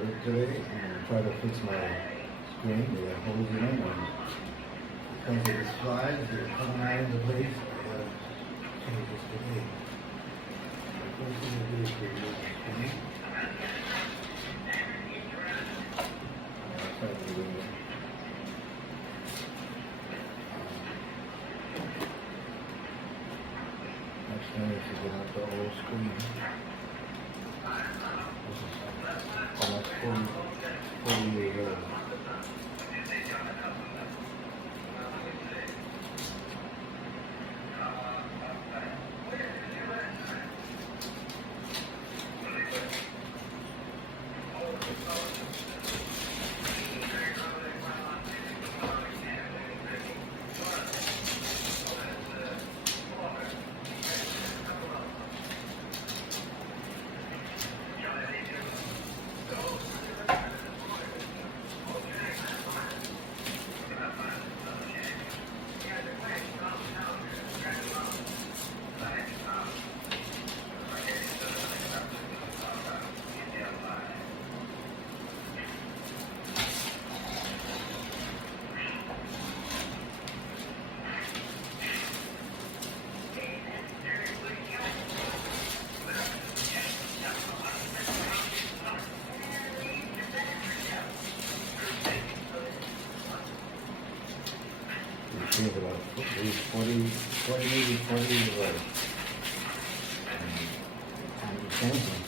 work today and try to fix my screen. They got holes in them, and because of the slides, they're coming out into place. I gotta change this today. The first thing to do is to remove the screen. I'll try to do it. Next thing is to get out the old screen. This is almost 40 years old. She's about 40 years old. And changing.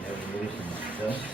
Never lose some dust.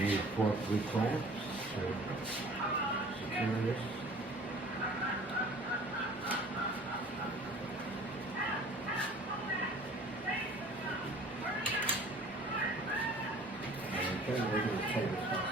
Need 4 3 cones. secure this. And try to make it as tight as possible.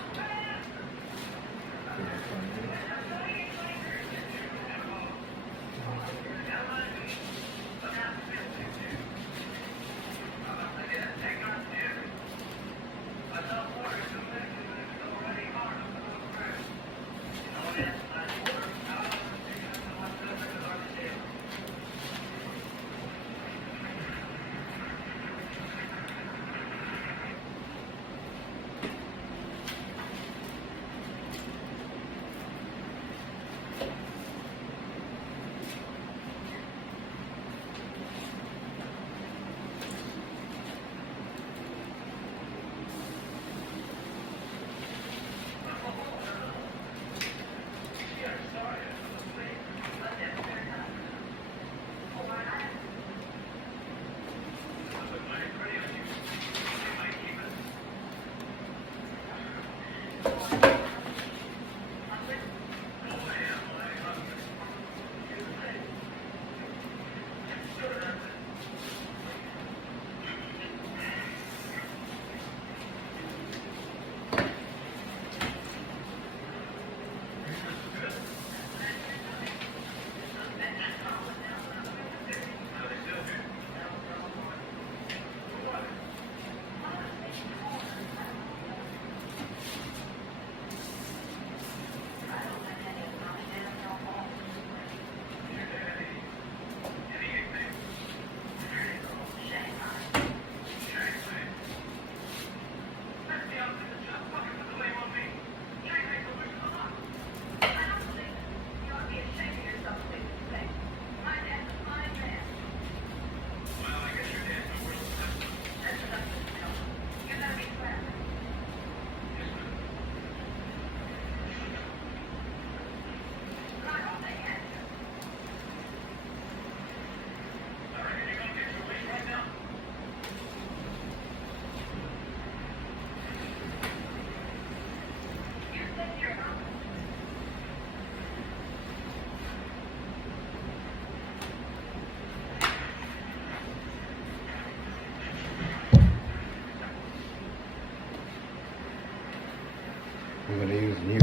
I'm going to use a new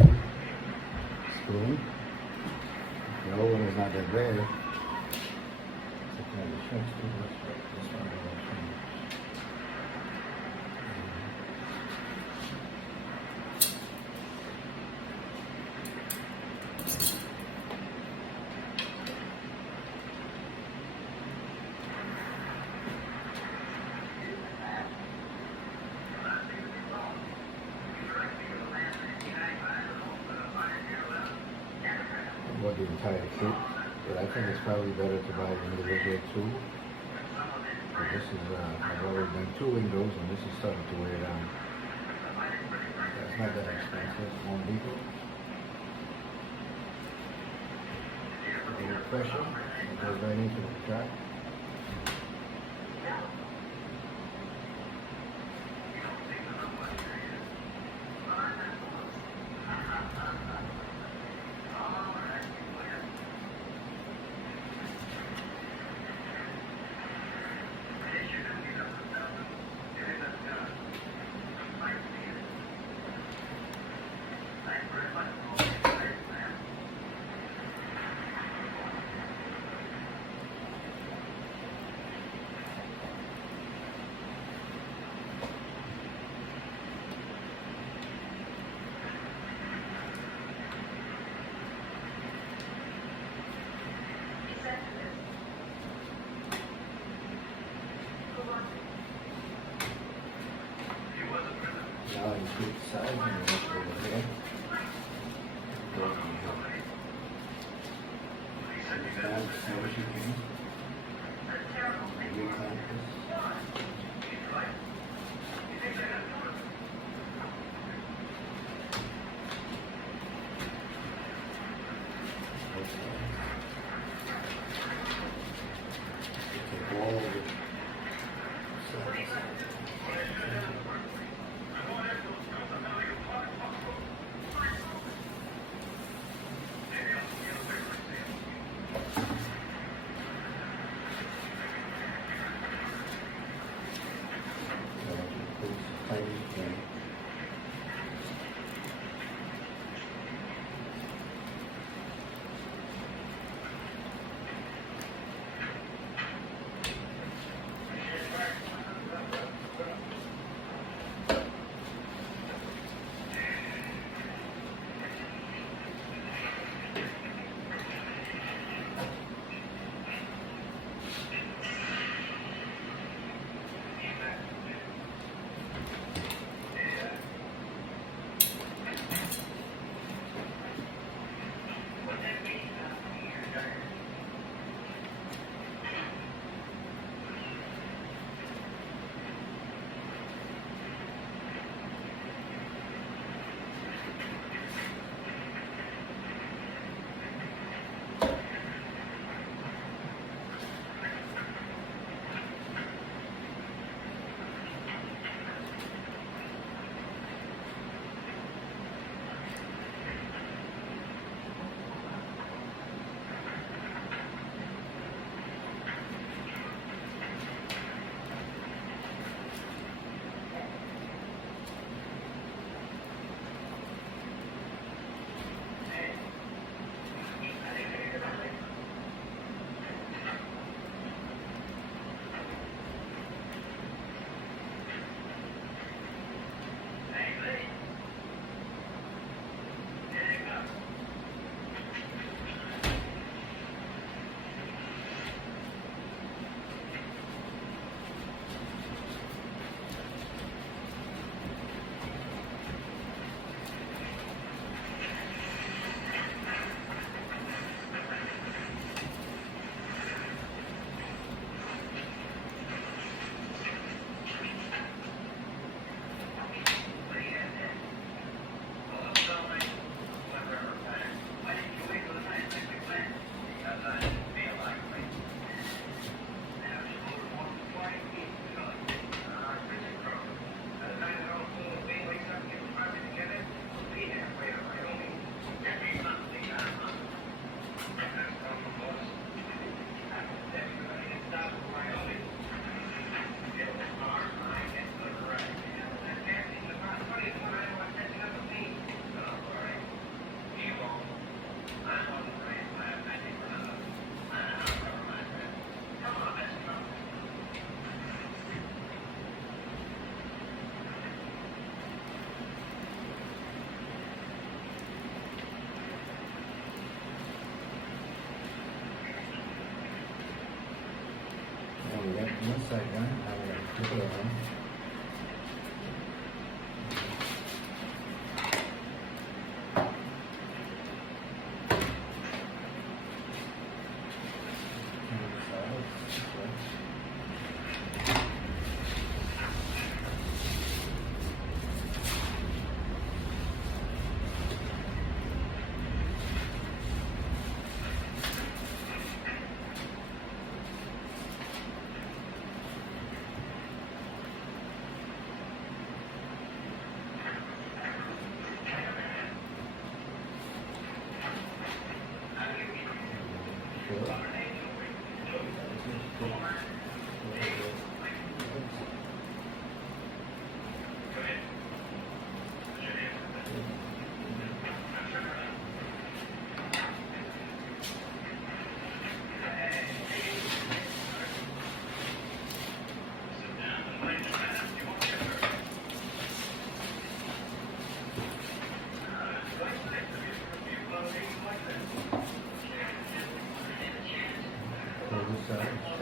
spoon. The old one is not that bad. It's kind of shrinks too much, but this one will shrink. The entire kit, but I think it's probably better to buy an individual tool. But this is, I've already done 2 windows and this is starting to wear down. That's not that expensive, Home Depot. A little pressure, it goes right into the track. Now I just put the size and then go over here. Go over here. Sit down as slow as you can. And reclamp this. Take all of it.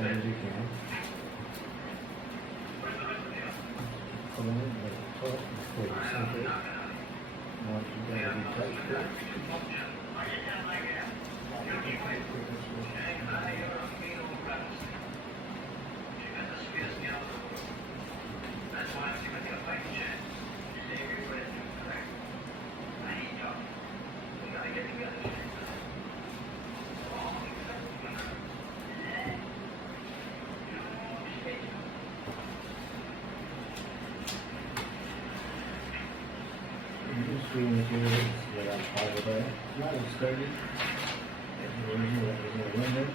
tight as you can. Come in at the top before you sink it. Once you got to be tight first. Screen materials that I'm part of that. It's not as sturdy as the original that was in the window.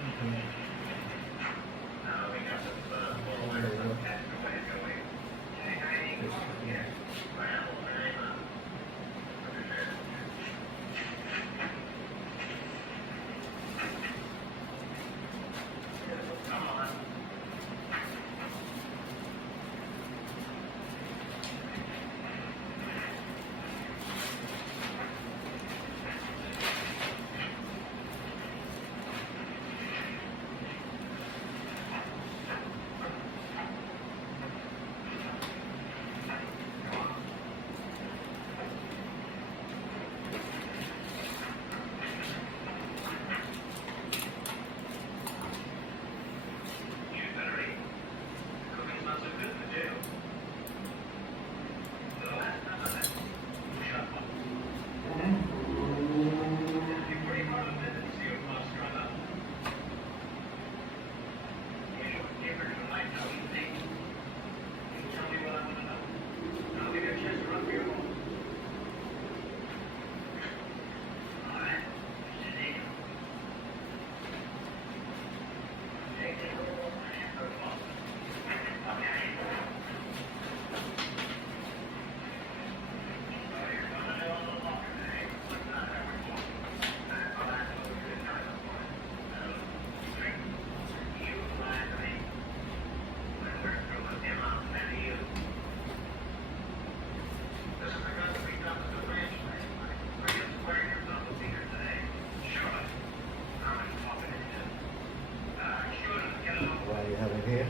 While you have it here,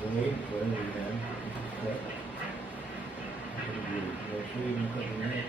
blade, whatever you have, cut. Make sure you can cut the neck.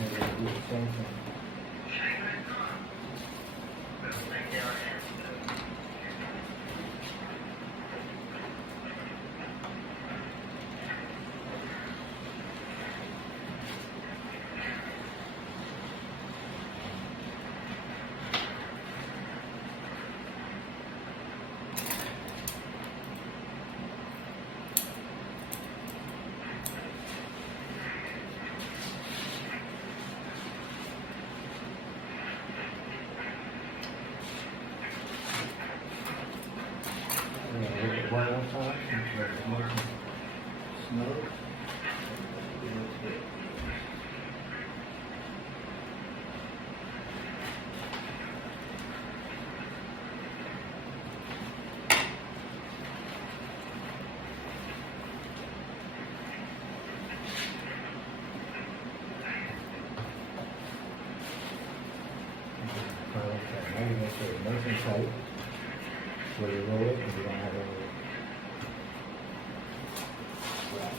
And we'll do the same thing. snow. It looks good. Now you make sure it's nice and tight. Where you roll it, and you don't have any slack.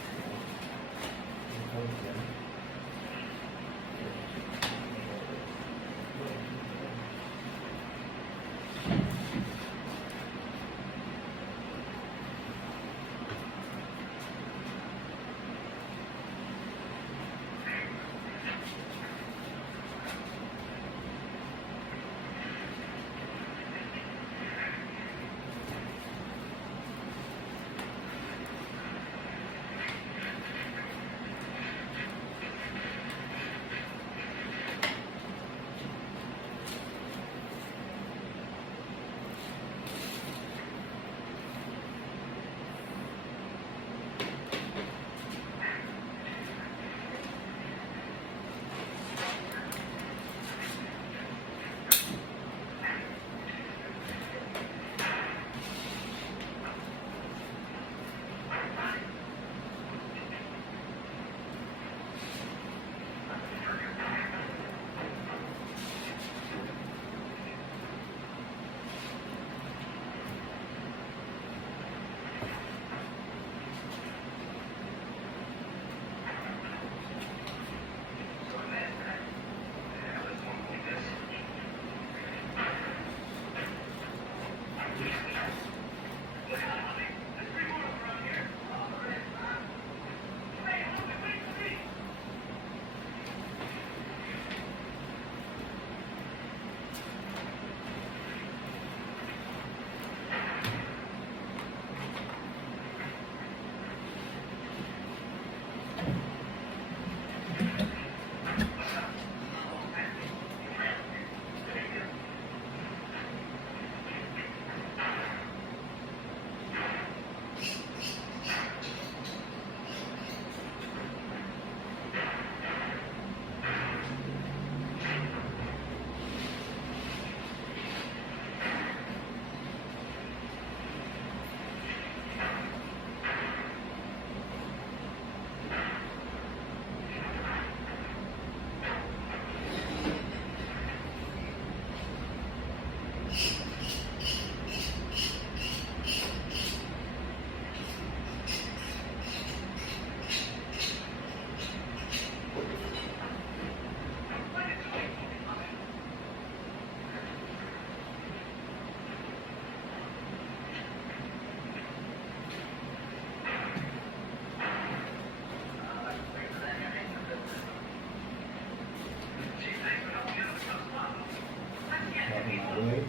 Way.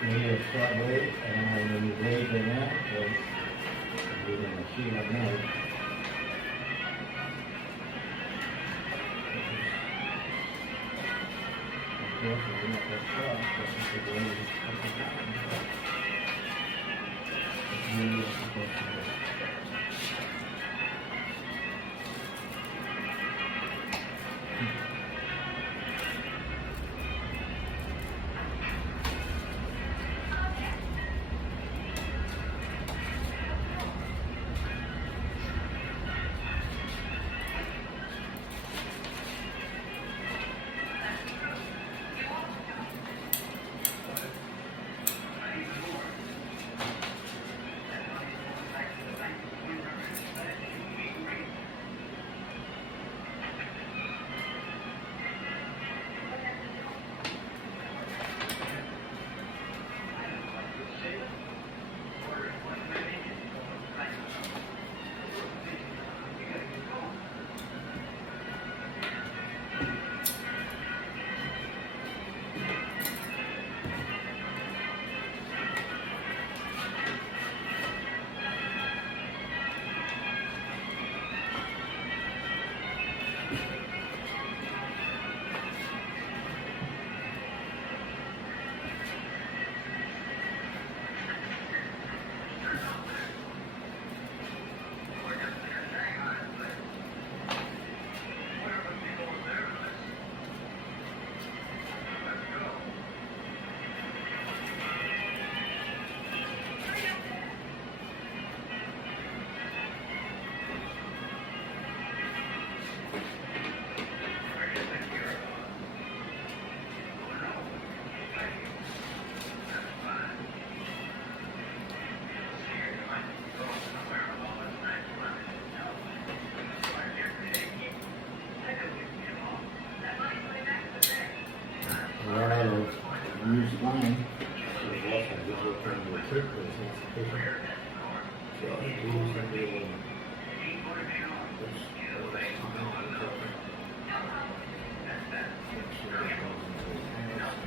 We need a short blade, and I'm going to use blades right now, so we're going to see right now. Of course, we're not that sharp, but it's a blade is perfect. It's really supposed to be. line, so the wall side, this will turn to a third place, and it's sufficient. So all you do is then be able to push all this time on the top. Make sure it goes into the house.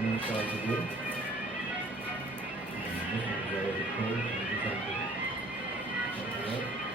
One side is good. And this one's already closed, so you just have to cover it up.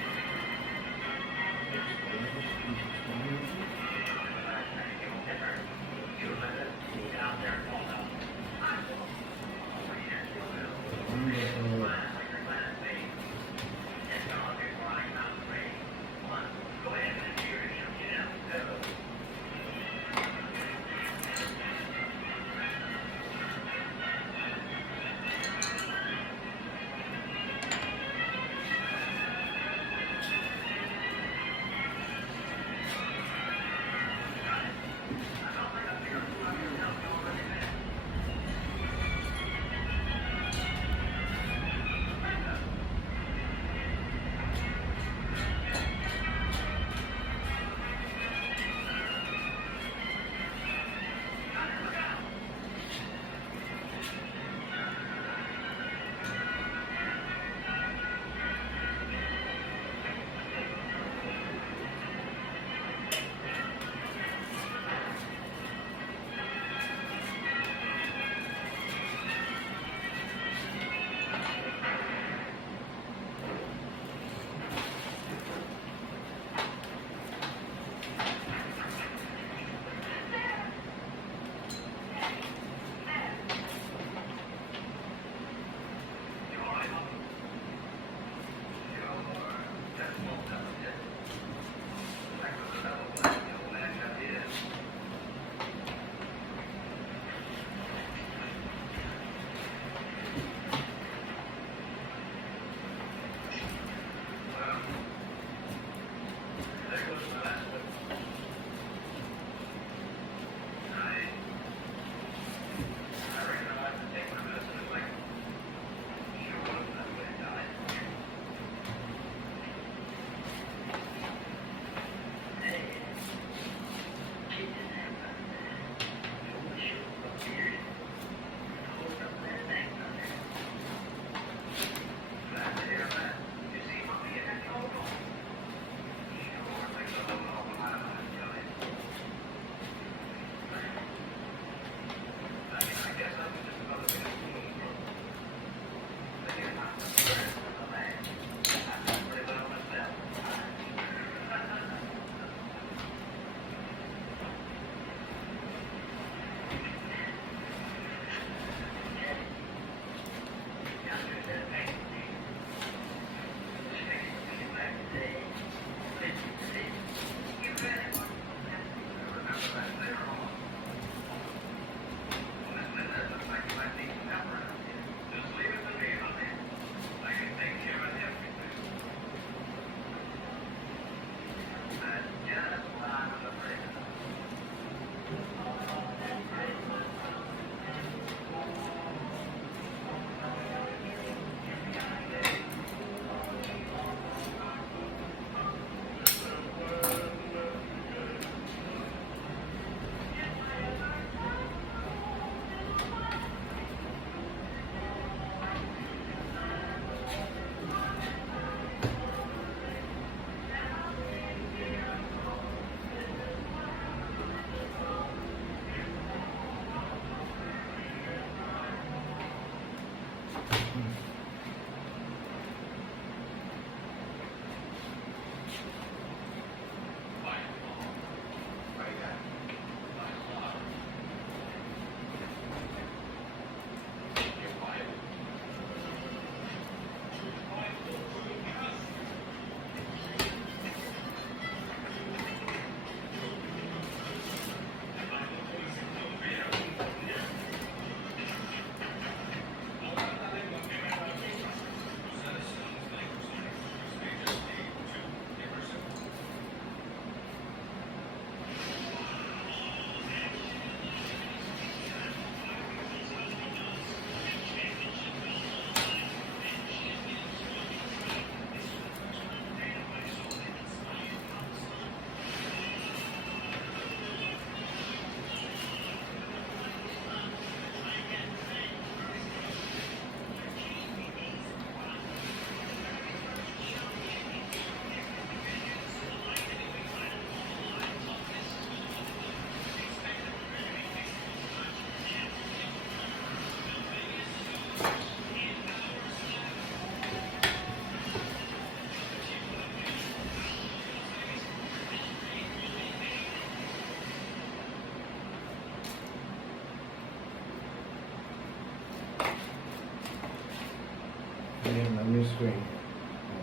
screen.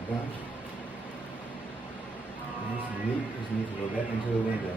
Done. Nice and neat. Just need to go back into the window.